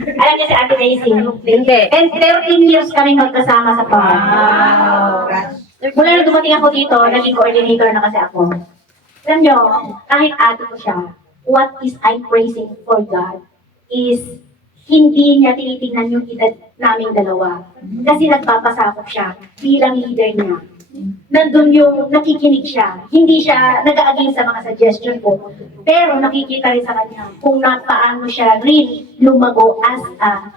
Alam niya si Ate Daisy? Hindi. And 13 years kami magkasama sa pag. Mula nung dumating ako dito, naging coordinator na kasi ako. Alam niyo, kahit ate ko siya, what is I praising for God is hindi niya tinitingnan yung edad naming dalawa. Kasi nagpapasakop siya bilang leader niya. Nandun yung nakikinig siya. Hindi siya nag-a-against sa mga suggestion ko. Pero nakikita rin sa kanya kung paano siya rin lumago as a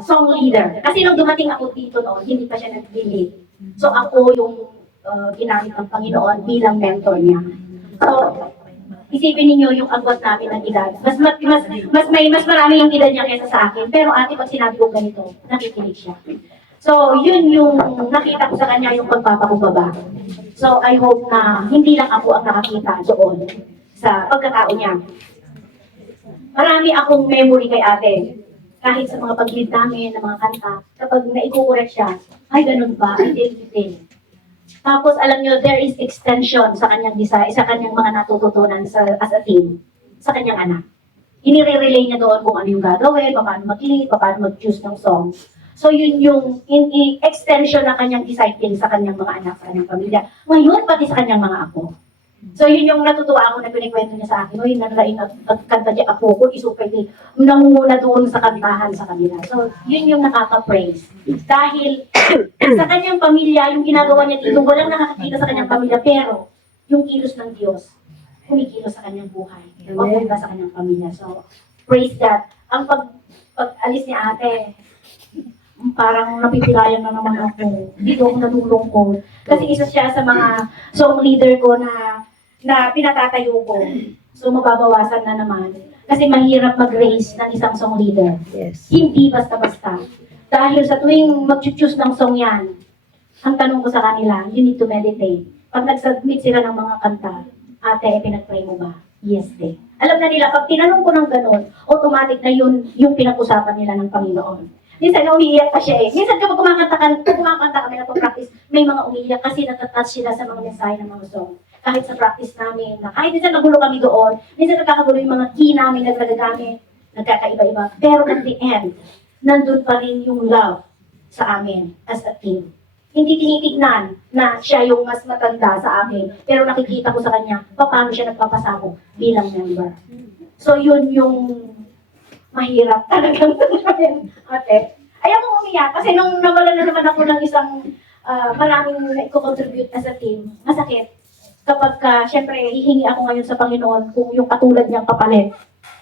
song leader. Kasi nung dumating ako dito noon, hindi pa siya nag-lead. So ako yung ginamit ng Panginoon bilang mentor niya. So, isipin niyo yung agwat namin ng edad. Mas marami yung edad niya kaysa sa akin. Pero ate, pag sinabi ko ganito, nakikinig siya. So, yun yung nakita ko sa kanya yung pagpapakumbaba. So, I hope na hindi lang ako ang nakakita doon sa pagkatao niya. Marami akong memory kay ate. Kahit sa mga pag-lead namin, ng mga kanta, kapag naikukorek siya, ay ganun ba? Ay, din. Tapos, alam nyo, there is extension sa kanyang design, sa kanyang mga natututunan as a team, sa kanyang anak. Inire-relay niya doon kung ano yung gagawin, paano mag-lead, paano mag-choose ng songs. So, yun yung extension ng kanyang discipline sa kanyang mga anak, sa kanyang pamilya. Ngayon, pati sa kanyang mga apo. So, yun yung natutuwa ako na pinikwento niya sa akin. Uy, nanlain at kanta niya ako ko, isupay din. Nangunguna doon sa kantahan sa kanila. So, yun yung nakaka-praise. Dahil sa kanyang pamilya, yung ginagawa niya dito, walang nakakakita sa kanyang pamilya, pero yung kilos ng Diyos, kumikilos sa kanyang buhay. Papunta sa kanyang pamilya. So, praise God. Ang pag-alis ni ate, parang napipilayan na naman ako. Dito ako nalulungkot. Kasi isa siya sa mga song leader ko na pinatatayo ko. So, mababawasan na naman. Kasi mahirap mag-raise ng isang song leader. Yes. Hindi basta-basta. Dahil sa tuwing mag-choose ng song yan, ang tanong ko sa kanila, you need to meditate. Pag nag-submit sila ng mga kanta, ate, pinag-pray mo ba? Yes, de. Alam na nila, pag tinanong ko ng ganun, automatic na yun yung pinag-usapan nila ng Panginoon. Minsan umiiyak pa siya eh. Minsan kapag kumakanta kami na practice, may mga umiiyak kasi natatouch sila sa mga mensahe ng mga song. Kahit sa practice namin, na kahit minsan nagulo kami doon, minsan nagkakagulo yung mga key namin, nagkakaiba-iba. Pero at the end, nandun pa rin yung love sa amin as a team. Hindi tinitignan na siya yung mas matanda sa amin, pero nakikita ko sa kanya paano siya nagpapasako bilang member. So yun yung mahirap talagang tanongin, ate. Ayaw kong umiyak kasi nung nawala na naman ako ng isang maraming na-contribute as a team, masakit. Kapag syempre, hihingi ako ngayon sa Panginoon kung yung katulad niyang kapalit.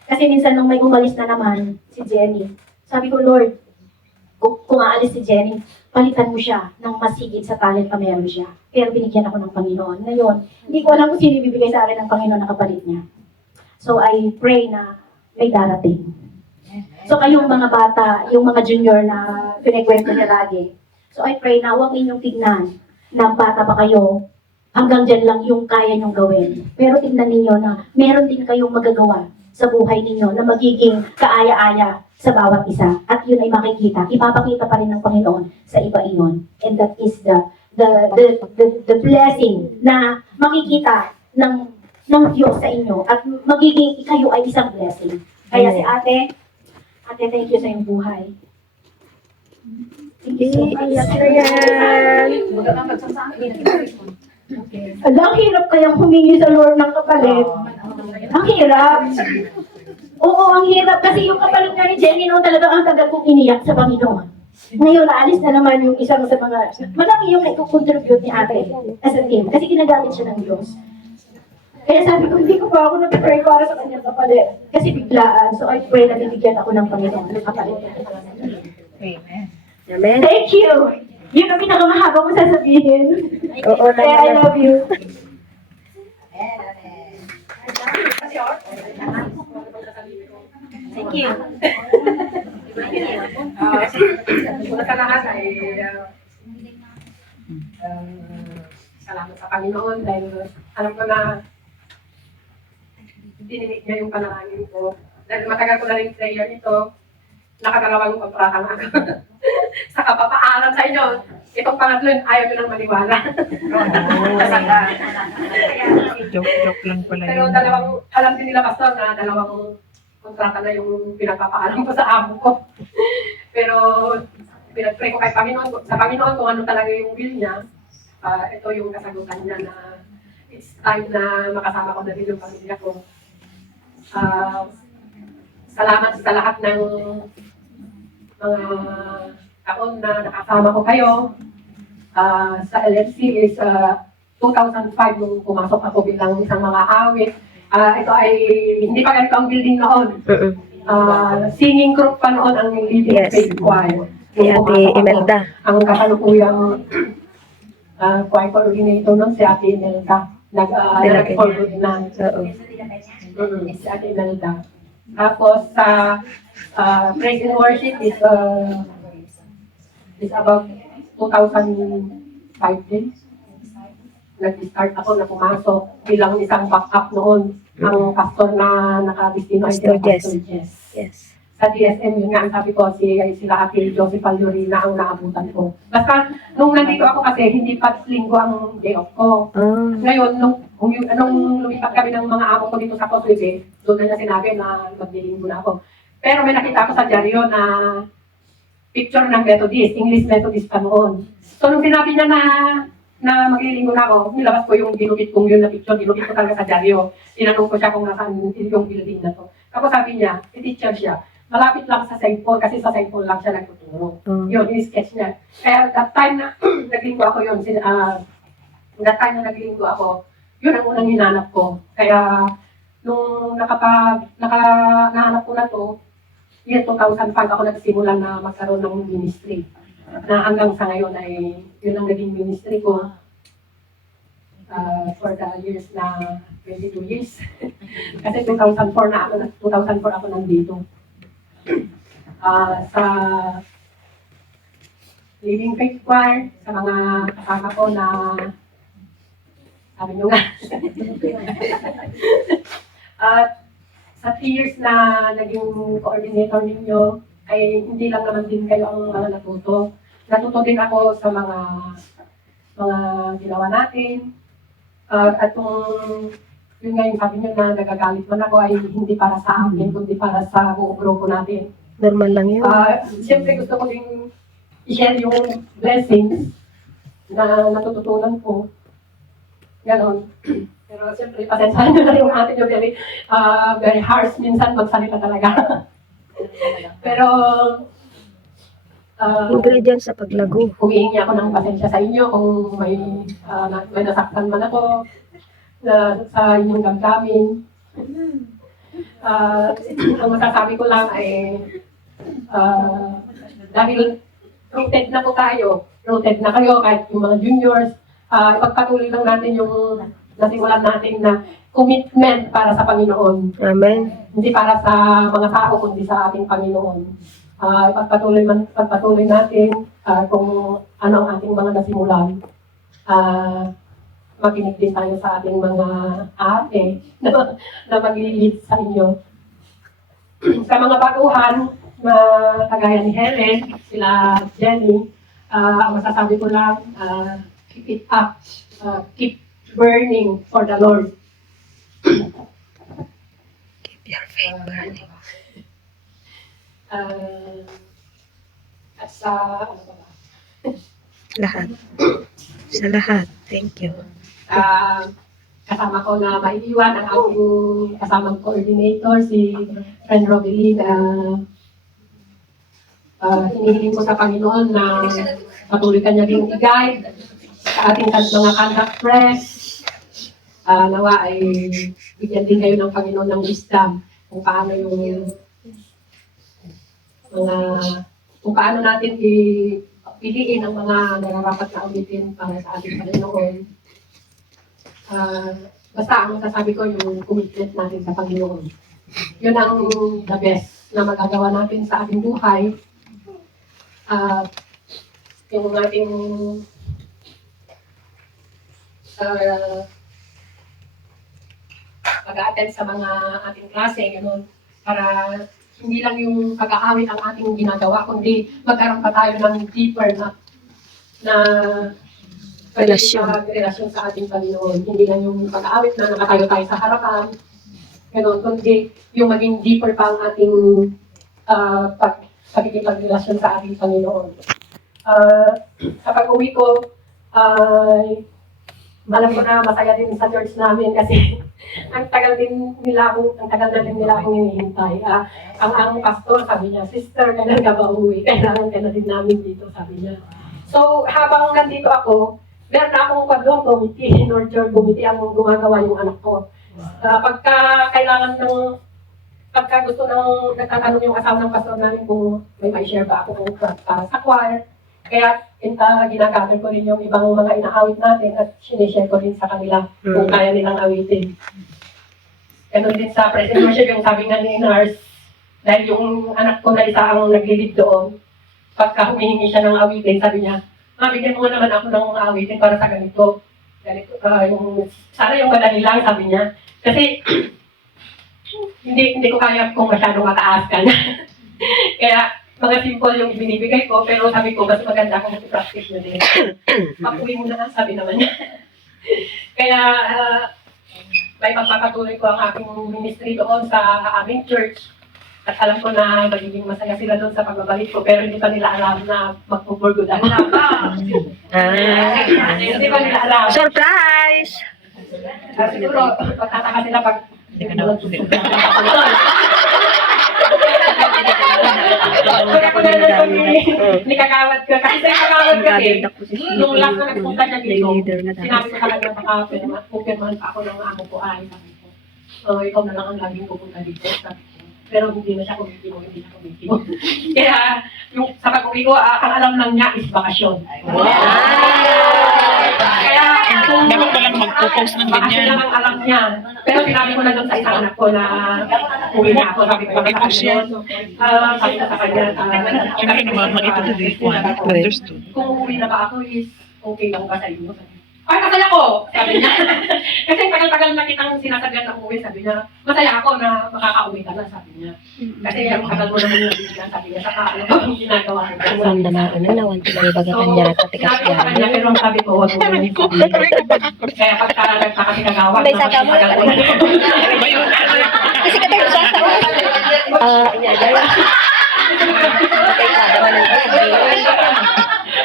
Kasi minsan nung may umalis na naman, si Jenny, sabi ko, Lord, kung aalis si Jenny, palitan mo siya ng masigit sa talent na meron siya. Pero binigyan ako ng Panginoon. Ngayon, hindi ko alam kung sino ibibigay sa akin ng Panginoon na kapalit niya. So I pray na may darating. So kayong mga bata, yung mga junior na pinikwento niya lagi. So I pray na huwag ninyong tignan na bata pa kayo, hanggang dyan lang yung kaya nyong gawin. Pero tignan ninyo na meron din kayong magagawa sa buhay ninyo na magiging kaaya-aya sa bawat isa. At yun ay makikita. Ipapakita pa rin ng Panginoon sa iba iyon. And that is the blessing na makikita ng Diyos sa inyo. At magiging kayo ay isang blessing. Kaya si ate, thank you sa iyong buhay. Thank you so much. Ang hirap kayang humingi sa Lord ng kapalit. Ang hirap. Oo, ang hirap. Kasi yung kapalit nga ni Jenny noon talaga ang tagal kong iniyak sa Panginoon. Ngayon, naalis na naman yung isang sa mga... Malaki yung nag-contribute ni ate as a team. Kasi ginagamit siya ng Diyos. Kaya sabi ko, hindi ko pa ako nag-pray para sa kanyang kapalit. Kasi biglaan. So I pray na bibigyan ako ng Panginoon ng kapalit. Amen. Amen. Thank you! Yun ang pinakamahaba ko sasabihin. Oo, Kaya I love you. Thank you. Una sa lahat ay salamat sa Panginoon dahil alam ko na dininig niya yung panalangin ko. Dahil matagal ko na rin prayer ito, nakadalawang kontratang ako. Sa kapapaalam sa inyo, itong pangatlo, ayaw nyo nang maniwala. Joke lang pala Pero yun. alam din nila, Pastor, na dalawang kontrata na yung pinagpapaalam ko sa amo ko. Pero pinag-pray ko kay Panginoon, sa Panginoon kung ano talaga yung will niya. Ito yung kasagutan niya na it's time na makasama ko na rin yung pamilya ko. Salamat sa lahat ng mga taon na nakasama ko kayo. Sa LFC is 2005 nung pumasok ako bilang isang mga awit. Ito ay hindi pa ganito ang building noon. Singing group pa noon ang Living Yes. Faith Choir. Si Nung Ate pumasok ako, Imelda. ang kasalukuyang choir coordinator nun si Ate Imelda. Nag-report din na. Oo. Si Ate Imelda. Tapos sa praise and worship is about 2005 din. Nag-start ako na pumasok bilang isang backup noon. Ang pastor na nakadistino ay Pastor si Jess. Pastor Jess. Yes. Sa DSM, yun nga ang sabi ko, sila Ate Josie Palorina ang naabutan ko. Basta, nung nandito ako kasi, hindi pa linggo ang day off ko. Ngayon, nung lumipat kami ng mga amo ko dito sa Coswebe, doon na niya sinabi na maglilinggo na ako. Pero may nakita ako sa dyaryo na picture ng Methodist, English Methodist pa noon. So, nung sinabi niya na maglilinggo na ako, nilabas ko yung ginupit kong yun na picture, ginupit ko talaga sa dyaryo. Tinanong ko siya kung nasaan yung building na to. Tapos sabi niya, teacher siya, malapit lang sa St. Paul, kasi sa St. Paul lang siya nagtuturo. Yun, in-sketch niya. Kaya that time na naglinggo ako yun, that time na naglinggo ako, yun ang unang hinanap ko. Kaya, nung nahanap ko na to, year 2005 ako nagsimula na magkaroon ng ministry. Na hanggang sa ngayon ay yun ang naging ministry ko for the years na 22 years. Kasi 2004 ako nandito. Sa Living Faith Choir, sa mga kasama ko na sabi nyo nga. At sa 3 years na naging coordinator ninyo, ay hindi lang naman din kayo ang mga natuto. Natuto din ako sa mga ginawa natin. At kung yun nga yung sabi nyo na nagagalit man ako ay hindi para sa akin, kundi para sa buong grupo natin. Normal lang yun. Siyempre gusto ko din i-share yung blessings na natututunan ko. Ganon. Pero siyempre, pasensyahan nyo na yung atin yung very harsh minsan magsalita talaga. Pero, Ingredients sa paglago. humihingi ako ng pasensya sa inyo kung may nasaktan man ako sa inyong damdamin. Ang masasabi ko lang ay dahil rooted na po tayo, rooted na kayo kahit yung mga juniors, ipagpatuloy lang natin yung nasimulan natin na commitment para sa Panginoon. Amen. Hindi para sa mga tao, kundi sa ating Panginoon. Ipagpatuloy natin kung ano ang ating mga nasimulan. Makinig din tayo sa ating mga ate na mag-lead sa inyo. Sa mga baguhan, kagaya ni Helen, sila Jenny, ang masasabi ko lang, keep it up, keep burning for the Lord. Keep your faith burning. At sa, ano ba? Lahat. Sa lahat. Thank you. Kasama ko na maiiwan ang ating kasamang coordinator, si Friend Robeline. Hinihiling ko sa Panginoon na patuloy ka niya rin i-guide sa ating mga contact press. Nawa ay bigyan din kayo ng Panginoon ng wisdom kung paano kung paano natin piliin ang mga nararapat na ulitin para sa ating Panginoon. Basta ang masasabi ko yung commitment natin sa Panginoon. Yun ang the best na magagawa natin sa ating buhay. Yung ating pag-a-attend sa mga ating klase, gano'n, para hindi lang yung pag-aawit ang ating ginagawa, kundi magkaroon pa tayo ng deeper na Relasyon. relasyon sa ating Panginoon. Hindi lang yung pag-aawit na nakatayo tayo sa harapan, Ganun, kundi yung maging deeper pa ang ating pagkikipagrelasyon sa ating Panginoon. Sa pag-uwi ko, alam ko na masaya din sa church namin kasi ang tagal na din nila akong hinihintay. Ang pastor, sabi niya, sister, kailan ka ba uwi? Kailangan ka na din namin dito, sabi niya. So, habang nandito ako, meron na akong doon, committee, nurture committee, ang gumagawa yung anak ko. Pagka gusto nagtatanong yung asawa ng pastor namin kung may share ba ako para sa choir. Kaya ginagamit ko rin yung ibang mga inaawit natin at sinishare ko rin sa kanila kung kaya nilang awitin. Ganun din sa present worship, yung sabi nga ni Nars, dahil yung anak ko na isa ang naglilid doon, pagka humihingi siya ng awitin, sabi niya, bigyan mo naman ako ng awitin para sa ganito. Sana yung madali lang, sabi niya. Kasi, hindi ko kaya kung masyadong mataas ka na. Kaya, mga simple yung binibigay ko, pero sabi ko, mas maganda kung mag-practice na din. Papuwi mo na, sabi naman niya. Kaya, may pagpapatuloy ko ang aking ministry doon sa aming church. At alam ko na magiging masaya sila doon sa pagbabalik ko, pero hindi pa nila alam na magpupurgodan na pa. Hindi pa nila alam. Surprise! Siguro, pagtataka sila pag hindi ko ni kagawad ka. Kasi kagawad kasi, nung last na nagpunta niya dito, sinabi ko talaga pupirmahan pa ako ng amo ko ay, sabi ko, ikaw na lang ang laging pupunta dito. Sabi ko, pero hindi na siya kumitibo. Kaya, yung sa pag-uwi ko, ang alam lang niya is bakasyon. Kaya, Dapat palang mag-post ng bakasyon ganyan. lang ang alam niya. Pero sinabi ko na doon sa isang anak ko na uwi na ako. Sabi ko, Pag-post yan. sabi ko sa kanya, Siyempre naman, makita to din. Understood. kung uuwi na ba ako is okay lang ba sa inyo? Ay, masaya ko! Sabi niya. Kasi tagal-tagal na kitang sinasabihan na uuwi, sabi niya, masaya ako na makaka-uwi ka na, sabi niya. Kasi ang tagal mo naman yung bigyan, sabi niya, saka ano ba yung ginagawa ko? Randa na ano na, wanti na ibaga kanya, katikas Sinabi ko sa kanya, pero ang sabi ko, wag mo naman yung kaya pagka nagkakasinagawa, May saga mo, Ayun, kasi ka tayo sa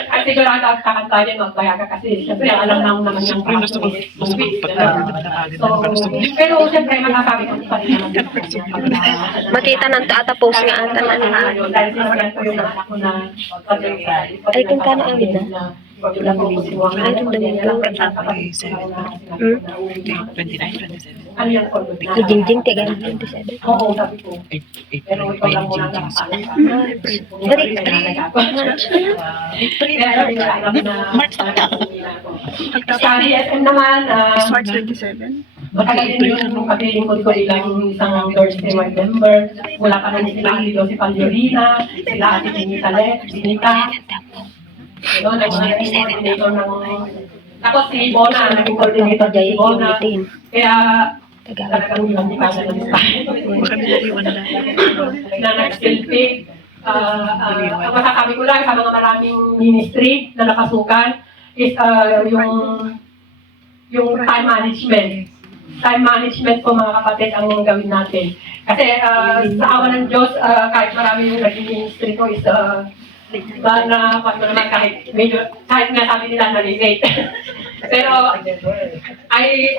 At sigurado ang kakanta niya, magbayaga kasi siyempre alam naman yung Siyempre, gusto ko So, pero siyempre masasabi ko pa rin naman. makita ng tatapos nga ata na ano. Dahil sinasabi ko yung anak ko na Ay, kung kano ang gid na? Ay, kung dami ko. 29, 27. Ano yan? Kijingjing, tiga 27. Oo, sabi ko. Pero ikaw lang muna April, March sa SM naman, March 27. matagal din yung paglilingkod ko ilang isang Thursday member. Wala pa rin sila si Paljorina, sila Ate Dinita. Yun, naging coordinator ng... Tapos si Bona, naging coordinator si Bona. Kaya talagang hindi pa na na nag-selfie. Ang masasabi ko lang sa mga maraming ministry na nakasukan is yung time management. Time management po mga kapatid ang gawin natin. Kasi sa awa ng Diyos, kahit marami yung naging ministry ko is na naman kahit nga sabi nila na-late. Pero ay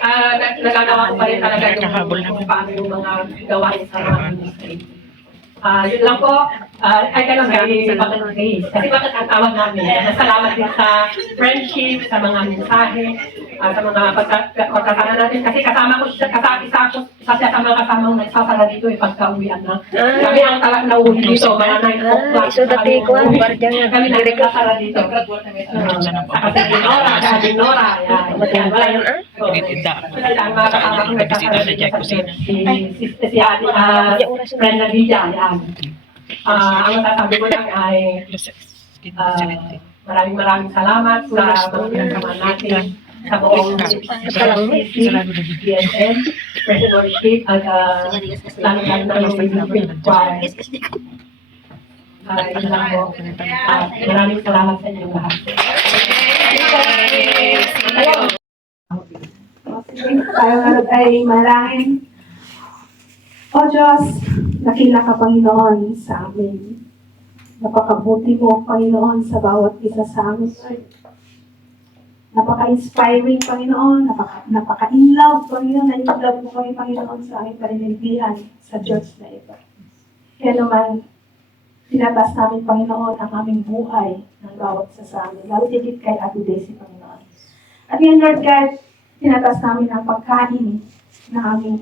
nagagawa ko pa rin talaga yung paano yung mga gawain sa mga ministry. Yun lang po. Ay ganun kay Bakit Grace. Kasi bakit ang tawag namin? Salamat din sa friendship, sa mga mensahe, sa mga pagkakasama natin. Kasi kasama ko siya, isa siya sa mga kasamang nagsasara dito pagka-uwian na. Kami ang talag na uwi dito, mga 9 o'clock. So dati ko ang barja nga. Kami na nagsasara dito. Kasi Dinora, yan. Wala yun. Ang mga kasama ko nagsasara dito. Si Ate, friend na Villa, yan. Ang masasabi ko lang ay maraming salamat sa mga pinagkaman natin sa buong DSM, President Worship, at lalo-lalo na yung Philippine Choir. Yun lang po. Maraming salamat sa inyo lahat. Tayo ay marahing O Diyos, nakila ka Panginoon sa amin. Napakabuti mo, Panginoon, sa bawat isa sa amin. Napaka-inspiring, Panginoon. Napaka-inlove, Panginoon. Na-inlove mo kami, Panginoon, sa aming paninilbihan sa Diyos na ito. Kaya naman, tinatas namin, Panginoon, ang aming buhay ng bawat isa sa amin. Lalo higit kay Ate Daisy, Panginoon. At ngayon, Lord God, tinatas namin ang pagkain na aming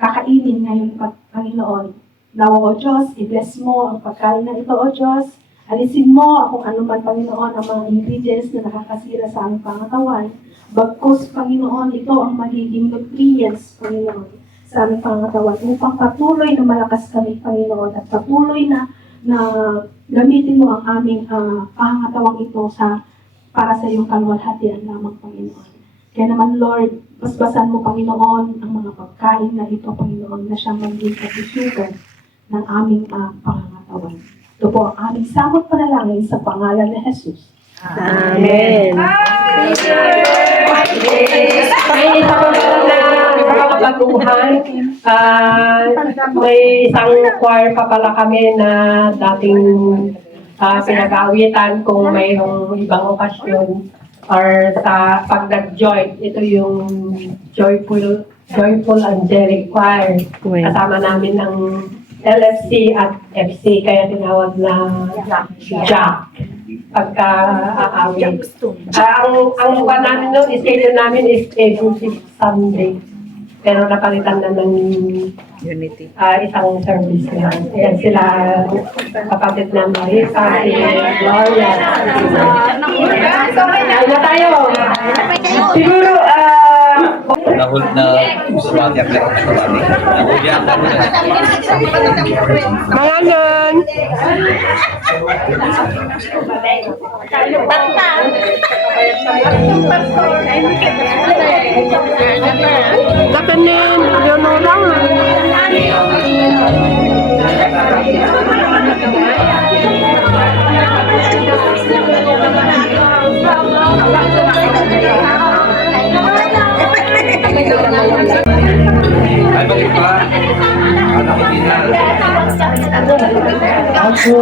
kakainin ngayon, Panginoon. Nawa, O Diyos, i-bless mo ang pagkain na ito, O Diyos. Alisin mo kung ano man, Panginoon, ang mga ingredients na nakakasira sa aming pangatawan. Bagkus, Panginoon, ito ang magiging nutrients, Panginoon, sa aming pangatawan upang patuloy na malakas kami, Panginoon, at patuloy na gamitin mo ang aming pangatawang ito para sa iyong kalwalhatian lamang, Panginoon. Kaya naman, Lord, basbasan mo, Panginoon, ang mga pagkain na ito, Panginoon, na siyang maging kapusugan ng aming pangangatawan. Ito po ang aming samot panalangin sa pangalan ni Jesus. Amen. May isang kabaguhan. May isang choir pa pala kami na dating pinag-aawitan kung mayroong ibang okasyon or sa pag nag-join. Ito yung Joyful Angelic Choir. Kasama namin ang LFC at FC, kaya tinawag na Jack. Pagka-aawit. Ang buwan namin noon, schedule namin is every 6 Sunday. Pero napalitan na ng Unity. isang service na. Ayan sila, kapatid na Marisa, si Gloria. Ayan na tayo. Siguro, Nahul na sumati ang lekas sumati. Nahuli ang dami na mga nun. Lakanin, yun lang. Ay, bakit pa? Ano ko din na? Ako.